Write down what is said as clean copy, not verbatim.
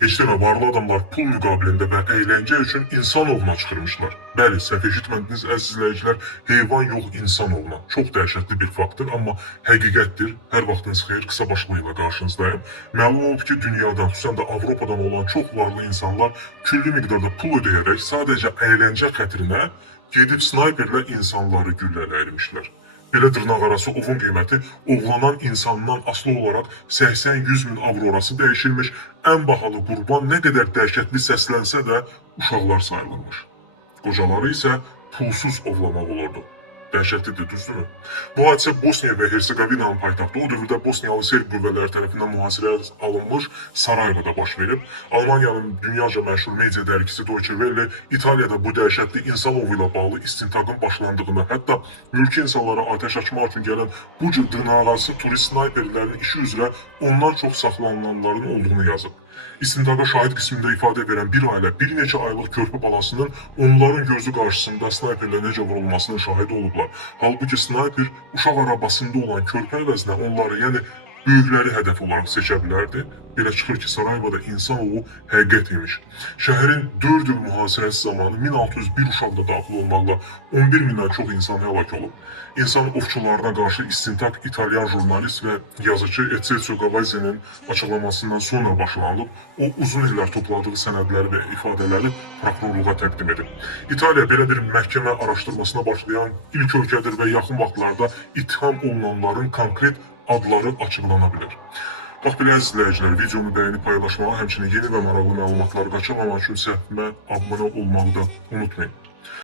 Heç demə, varlı adamlar pul müqabilində və əyləncə üçün insanoğluna çıxırmışlar. Bəli, səhv eşitmədiniz əziz izləyicilər, heyvan yox insanoğluna. Çox dəhşətli bir faktdır, amma həqiqətdir. Hər vaxtınız xeyir, qısa başlığıyla qarşınızdayım. Məlum olub ki, dünyadan, xüsusən də Avropadan olan çox varlı insanlar küllü miqdarda pul ödəyərək sadəcə əyləncə xətrinə gedib snayperlə insanları güllələyirmişlər. Belə dırnaqarası ovun qiyməti ovlanan insandan asılı olaraq 80-100 min avro arası dəyişilmiş, ən bahalı qurban nə qədər dəhşətli səslənsə də uşaqlar sayılırmış. Qocaları isə pulsuz ovlamaq olurdu. Dəhşətlidir, düzdürmü? Bu hadisə Bosniya və Hersegovinanın paytaxtı, o dövrdə Bosniyalı Serb qüvvələri tərəfindən mühasirəyə alınmış Sarayevada baş verib. Almaniyanın dünyaca məşhur media dərgisi Deutsche Welle İtaliyada bu dəhşətli insanovu ilə bağlı istintaqın başlandığını, hətta mülki insanlara atəş açmaq üçün gələn bu cür dırnaqarası turist snayperlərin işi üzrə ondan çox saxlanılanların olduğunu yazıb. İstintaqa şahid qismində ifadə verən bir ailə bir neçə aylıq körpə balasının onların gözü qarşısında snayperlə necə vurulmasının şahidi olublar. Halbuki snayper uşaq arabasında olan körpə əvəzinə onları, yəni böyükləri hədəf olaraq seçə bilərdi. Belə çıxır ki, Sarayevada insanovu həqiqət imiş. Şəhərin 4 il mühasirəsi zamanı 1601 uşaq da daxil olmaqla 11 mindən çox insan həlak olub. İnsan ovçularına qarşı istintaq İtalyan jurnalist və yazıcı Ezio Gavazzi'nin açıqlamasından sonra başlanılıb. O uzun illər topladığı sənədləri və ifadələri prokurorluğa təqdim edib. İtaliya belə bir məhkəmə araşdırmasına başlayan ilk ölkədir və yaxın vaxtlarda ittiham olunanların konkret adları açıqlana bilər. Bax belə əziz izləyicilər, videonu bəyənib paylaşmağı, həmçinin yeni və maraqlı məlumatları qaçırmamaq üçün səhvimə abunə olmağı da unutmayın.